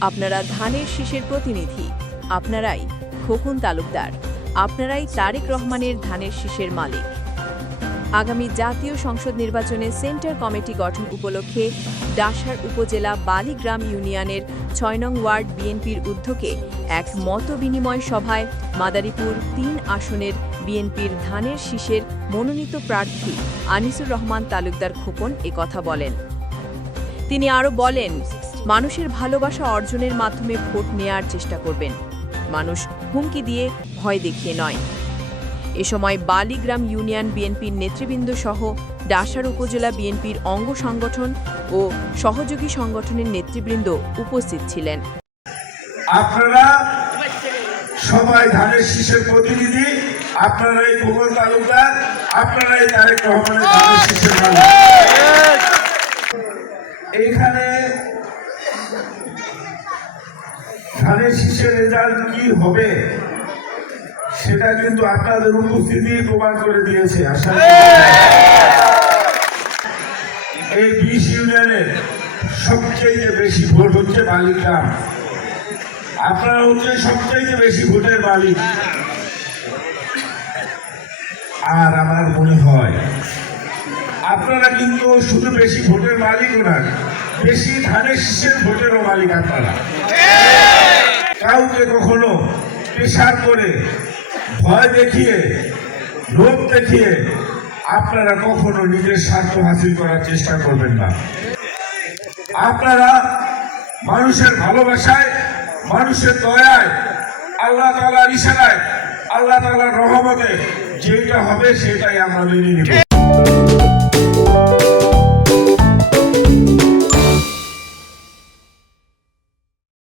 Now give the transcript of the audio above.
আপনারা ধানের শীষের প্রতিনিধি, আপনারাই খোকন তালুকদার, আপনারাই তারেক রহমানের ধানের শীষের মালিক। আগামী জাতীয় সংসদ নির্বাচনে সেন্টার কমিটি গঠন উপলক্ষে ডাসার উপজেলা বালিগ্রাম ইউনিয়নের ছয় নং ওয়ার্ড বিএনপির উদ্যোগে এক মত বিনিময় সভায় মাদারীপুর তিন আসনের বিএনপির ধানের শীষের মনোনীত প্রার্থী আনিসুর রহমান তালুকদার খোকন কথা বলেন। তিনি আরও বলেন মানুষের ভালোবাসা অর্জনের মাধ্যমে ভোট নেয়ার চেষ্টা করবেন। মানুষ হুমকি দিয়ে ভয় দেখিয়ে নয়। এ সময় বালিগ্রাম ইউনিয়ন বিএনপির নেতৃবৃন্দ সহ ডাসার উপজেলা বিএনপির অঙ্গ সংগঠন ও সহযোগী সংগঠনের নেতৃবৃন্দ উপস্থিত ছিলেন। আপনারা সবাই ধানের শীষের প্রতিনিধি, আপনারা এই তালুকদার, আপনারা এই তারেক রহমানের ধানের শীষের এইখানে শীষের রেজাল্ট কি হবে, সেটা কিন্তু আপনাদের উপস্থিতি প্রমাণ করে দিয়েছে এই বিশ ইউনিয়নের সবচেয়ে বেশি ভোট হচ্ছে বালিগ্রাম আপনারা হচ্ছে সবচাইতে বেশি ভোটের মালিক। আর আমার মনে হয়, আপনারা কিন্তু শুধু বেশি ভোটের মালিকও না বেশি ধানের শীষের ভোটেরও মালিক আপনারা। প্রেশার করে, ভয় দেখিয়ে লোভ দেখিয়ে আপনারা কখনো নিজের স্বার্থ হাসিল করার চেষ্টা করবেন না। আপনারা মানুষের ভালোবাসায়, মানুষের দয়ায়, আল্লাহ তালার ইশারায়, আল্লাহ তালার রহমতে যেটা হবে সেটাই আমরা মেনে নিব।